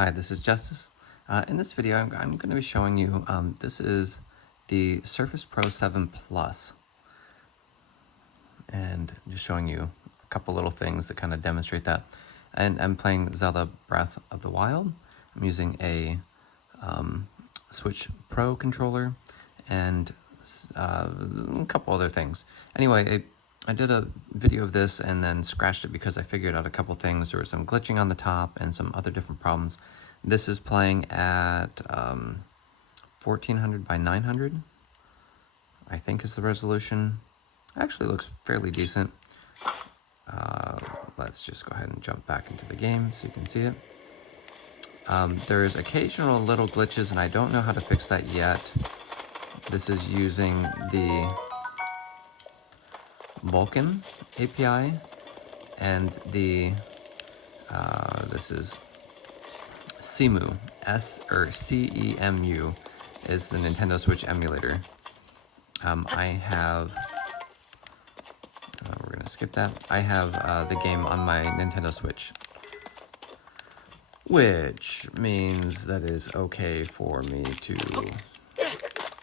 Hi, this is Justice. In this video, I'm going to be showing you, this is the Surface Pro 7 Plus, and just showing you a couple little things that kind of demonstrate that. And I'm playing Zelda Breath of the Wild. I'm using a Switch Pro controller and a couple other things. Anyway, I did a video of this and then scratched it because I figured out a couple things. There was some glitching on the top and some other different problems. This is playing at 1400 by 900, I think is the resolution. Actually looks fairly decent. Let's just go ahead and jump back into the game so you can see it. There's occasional little glitches and I don't know how to fix that yet. This is using the Vulkan API and the this is CEMU, CEMU is the Nintendo Switch emulator. I have we're gonna skip that. I have the game on my Nintendo Switch, which means that is okay for me to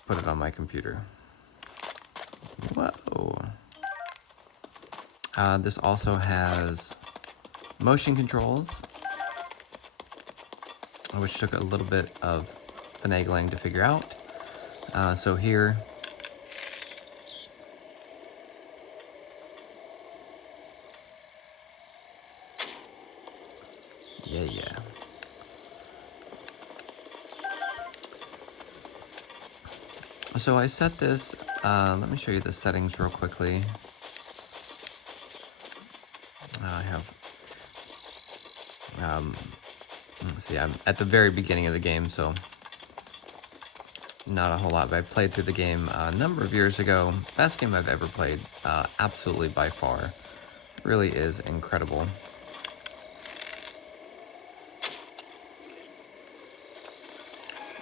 put it on my computer. Whoa. This also has motion controls, which took a little bit of finagling to figure out. So here, yeah. So I set this, let me show you the settings real quickly. I have, let's see, I'm at the very beginning of the game, so not a whole lot, but I played through the game a number of years ago. Best game I've ever played, absolutely by far. Really is incredible.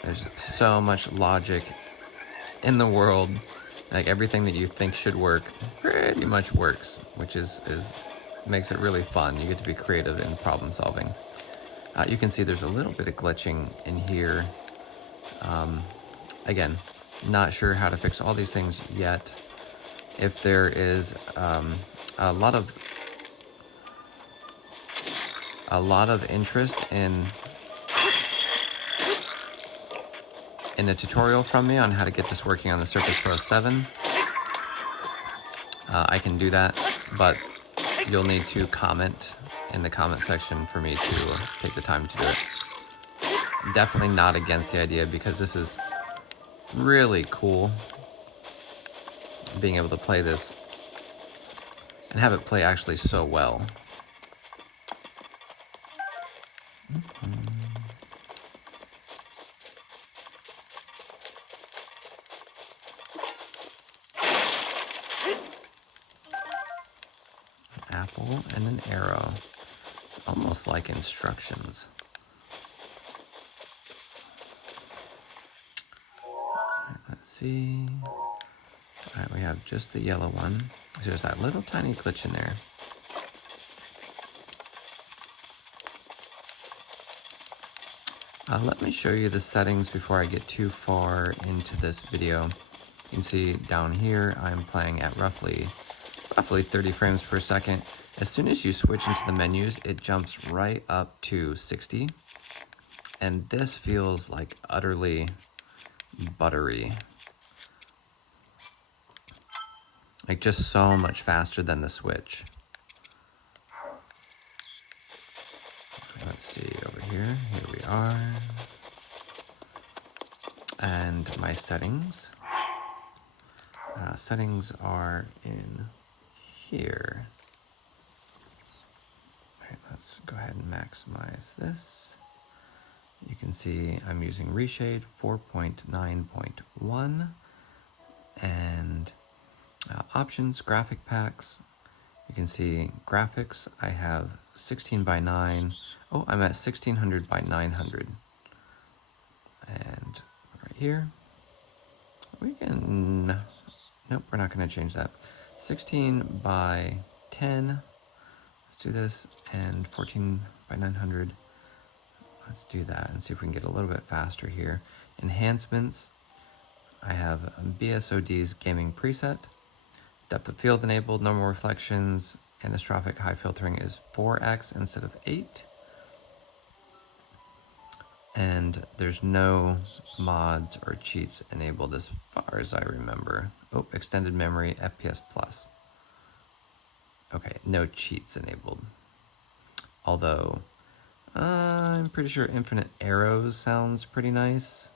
There's so much logic in the world. Like everything that you think should work pretty much works, which is makes it really fun. You get to be creative in problem solving. You can see there's a little bit of glitching in here. Again, not sure how to fix all these things yet. If there is a lot of interest in a tutorial from me on how to get this working on the Surface Pro 7, I can do that, but you'll need to comment in the comment section for me to take the time to do it. Definitely not against the idea, because this is really cool, being able to play this and have it play actually so well. Apple and an arrow. It's almost like instructions. Let's see. Alright, we have just the yellow one. So there's that little tiny glitch in there. Let me show you the settings before I get too far into this video. You can see down here I'm playing at roughly 30 frames per second. As soon as you switch into the menus, it jumps right up to 60. And this feels like utterly buttery. Like just so much faster than the Switch. Let's see over here. Here we are. And my settings. Settings are in here. All right, let's go ahead and maximize this. You can see I'm using reshade 4.9.1 and options, graphic packs. You can see graphics, I have 16 by 9. Oh, I'm at 1600 by 900. And right here, we can, nope, we're not going to change that. 16 by 10, let's do this, and 14 by 900. Let's do that and see if we can get a little bit faster here. Enhancements, I have BSOD's gaming preset. Depth of field enabled, normal reflections, anisotropic high filtering is 4x instead of 8. And there's no mods or cheats enabled as far as I remember. Oh, extended memory, FPS plus. Okay, no cheats enabled. Although, I'm pretty sure infinite arrows sounds pretty nice.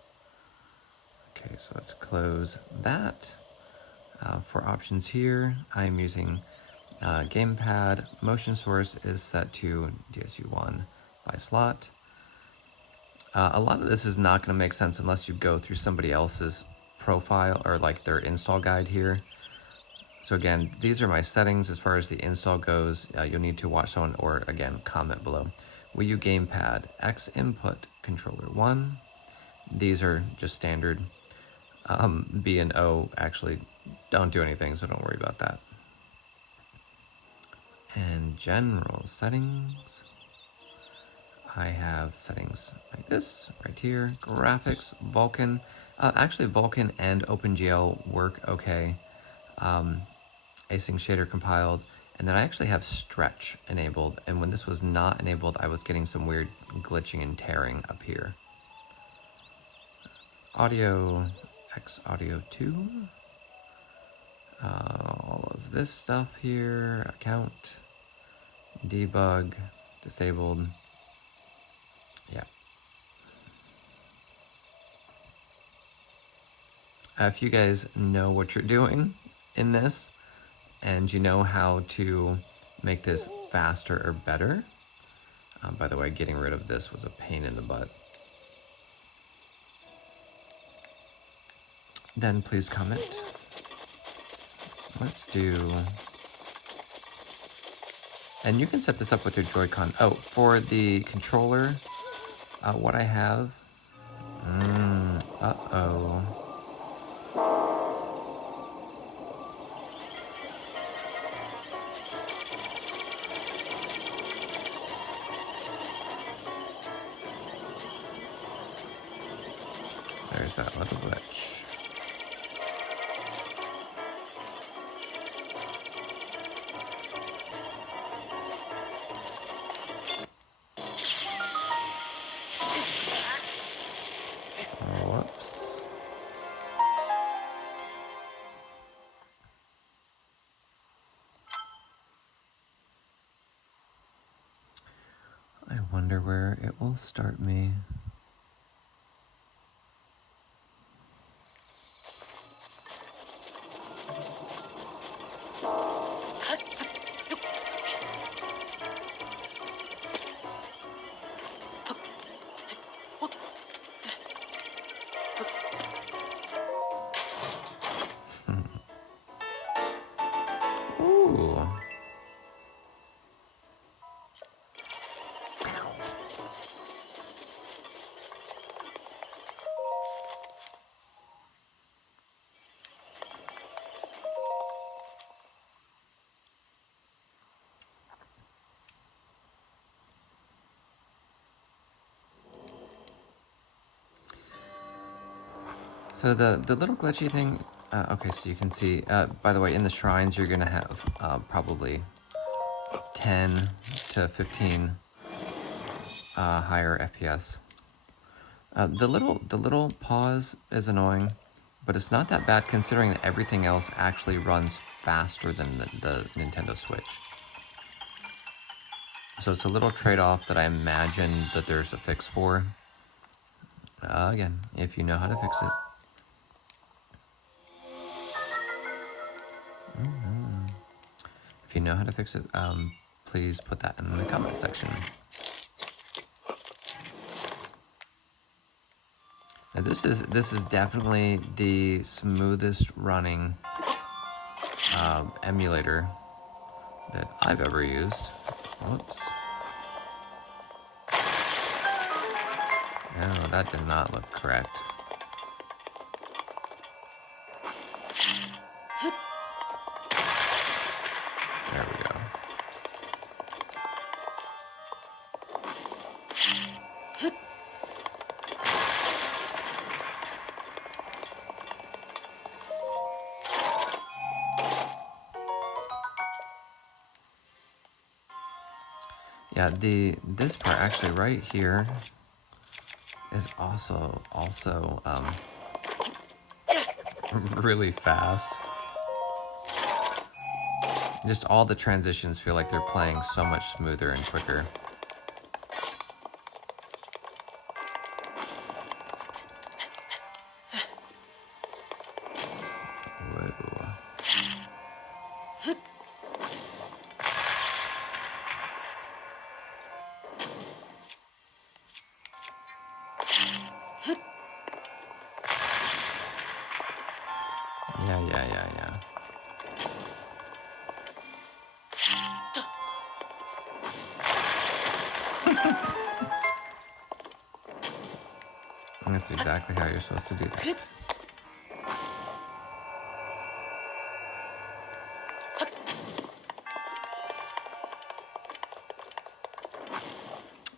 Okay, so let's close that. For options here, I'm using gamepad. Motion source is set to DSU1 by slot. A lot of this is not going to make sense unless you go through somebody else's profile or like their install guide here. So again, these are my settings as far as the install goes. You'll need to watch someone or again, comment below. Wii U gamepad, X input, controller 1. These are just standard. B and O actually don't do anything, so don't worry about that. And general settings. I have settings like this right here. Graphics, Vulkan. Actually, Vulkan and OpenGL work okay. Async shader compiled. And then I actually have stretch enabled. And when this was not enabled, I was getting some weird glitching and tearing up here. Audio, X Audio 2. All of this stuff here. Account, debug, disabled. Yeah. If you guys know what you're doing in this, and you know how to make this faster or better. By the way, getting rid of this was a pain in the butt. Then please comment. Let's do... And you can set this up with your Joy-Con. Oh, for the controller, what I have... uh-oh. There's that little glitch. Whoops. I wonder where it will start me. Ooh. So the little glitchy thing, okay, so you can see, by the way, in the shrines, you're gonna have probably 10 to 15 higher FPS. The little pause is annoying, but it's not that bad considering that everything else actually runs faster than the Nintendo Switch. So it's a little trade-off that I imagine that there's a fix for. Again, if you know how to fix it. If you know how to fix it, please put that in the comment section. Now this is definitely the smoothest running emulator that I've ever used. Whoops. No, that did not look correct. There we go. Yeah, this part actually right here is also really fast. Just all the transitions feel like they're playing so much smoother and quicker. Whoa. Yeah. And that's exactly how you're supposed to do that.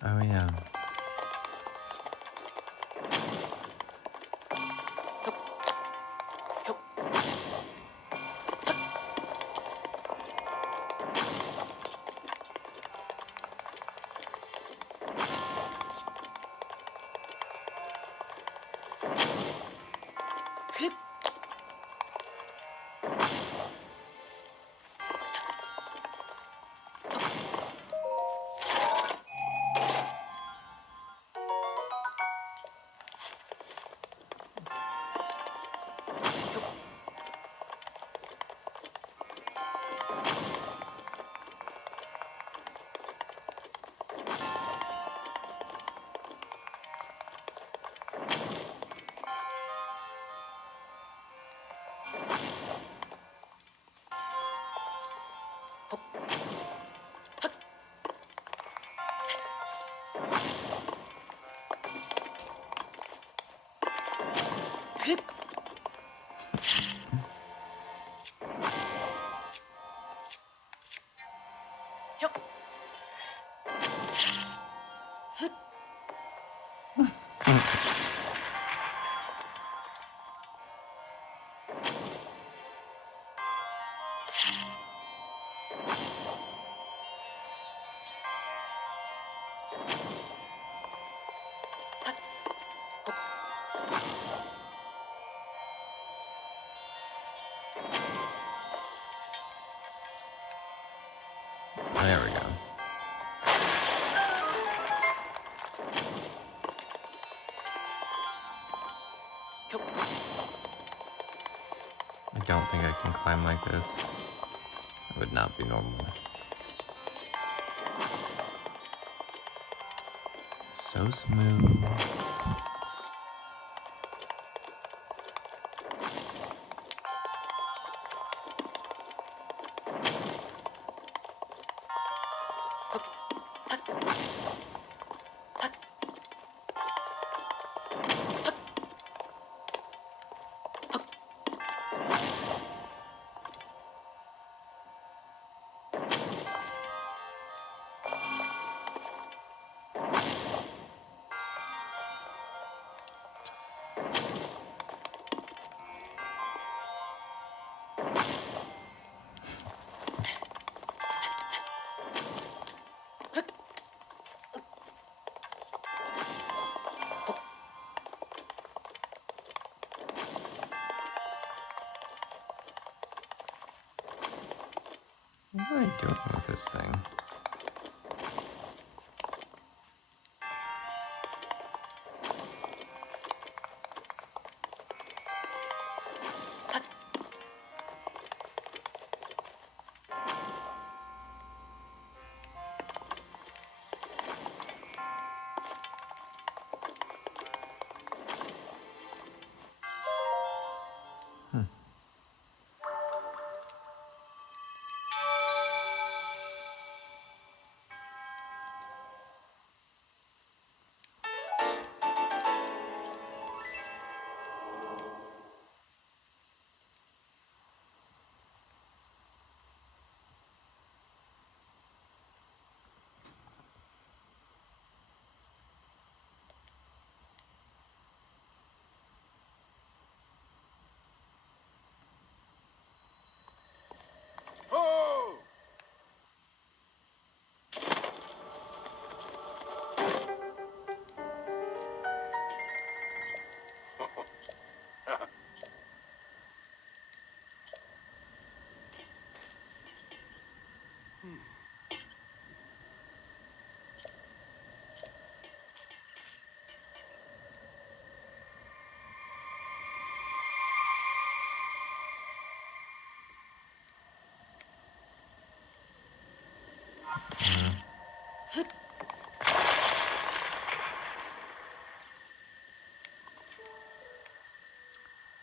Oh yeah. There we go. I don't think I can climb like this. It would not be normal. So smooth. What am I doing with this thing?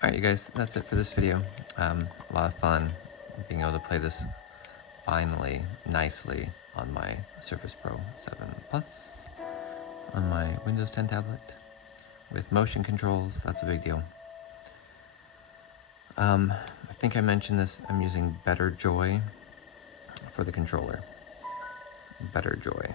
Alright, you guys, that's it for this video. A lot of fun being able to play this finally, nicely on my Surface Pro 7 Plus on my Windows 10 tablet with motion controls. That's a big deal. I think I mentioned this. I'm using Better Joy for the controller. Better Joy.